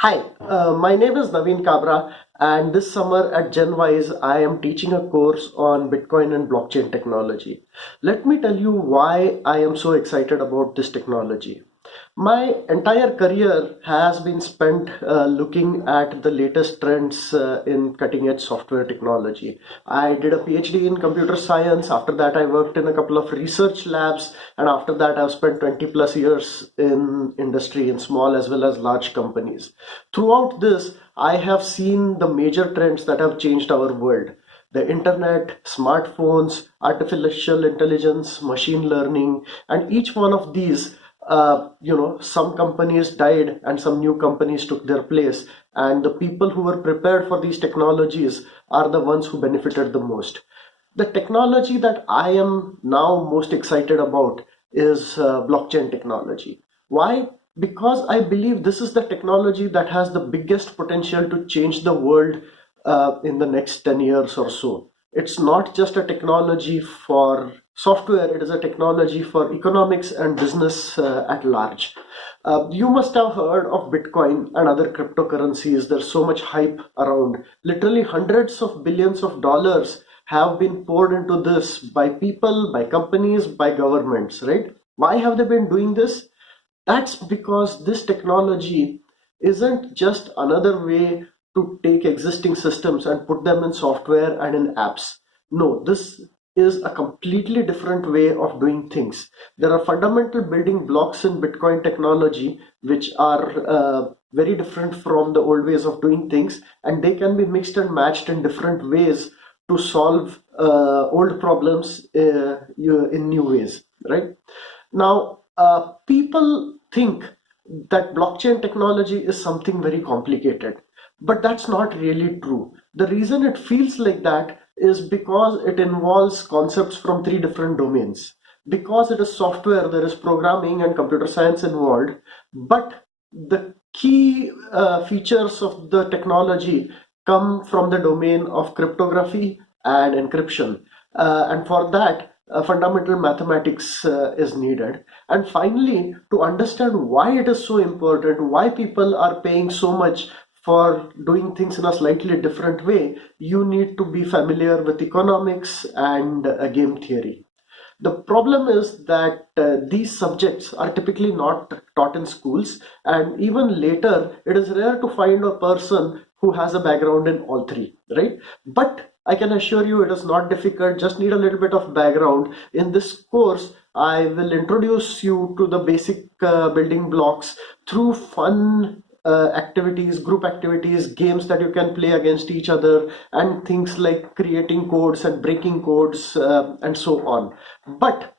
Hi, my name is Navin Kabra, and this summer at GenWise, I am teaching a course on Bitcoin and blockchain technology. Let me tell you why I am so excited about this technology. My entire career has been spent looking at the latest trends in cutting edge software technology. I did a PhD in computer science. After that, I worked in a couple of research labs. And after that, I've spent 20 plus years in industry in small as well as large companies. Throughout this, I have seen the major trends that have changed our world: the internet, smartphones, artificial intelligence, machine learning, and each one of these, some companies died and some new companies took their place. And the people who were prepared for these technologies are the ones who benefited the most. The technology that I am now most excited about is blockchain technology. Why? Because I believe this is the technology that has the biggest potential to change the world in the next 10 years or so. It's not just a technology for software, it is a technology for economics and business at large. You must have heard of Bitcoin and other cryptocurrencies. There's so much hype around. Literally hundreds of billions of dollars have been poured into this by people, by companies, by governments, right? Why have they been doing this? That's because this technology isn't just another way to take existing systems and put them in software and in apps. No, this is a completely different way of doing things. There are fundamental building blocks in Bitcoin technology which are very different from the old ways of doing things, and they can be mixed and matched in different ways to solve old problems in new ways, right? Now, people think that blockchain technology is something very complicated, but that's not really true. The reason it feels like that is because it involves concepts from three different domains. Because it is software, there is programming and computer science involved, but the key features of the technology come from the domain of cryptography and encryption. And for that, fundamental mathematics is needed. And finally, to understand why it is so important, why people are paying so much for doing things in a slightly different way, you need to be familiar with economics and game theory. The problem is that these subjects are typically not taught in schools, and even later, it is rare to find a person who has a background in all three, right? But I can assure you it is not difficult, just need a little bit of background. In this course, I will introduce you to the basic building blocks through fun activities, group activities, games that you can play against each other, and things like creating codes and breaking codes and so on. But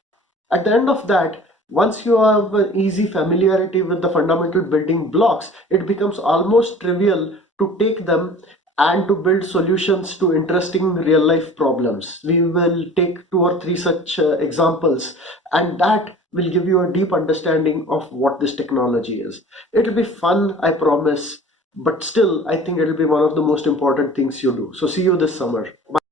at the end of that, once you have an easy familiarity with the fundamental building blocks, it becomes almost trivial to take them and to build solutions to interesting real life problems. We will take two or three such examples, and that will give you a deep understanding of what this technology is. It'll be fun, I promise, but still, I think it'll be one of the most important things you do. So, see you this summer. Bye.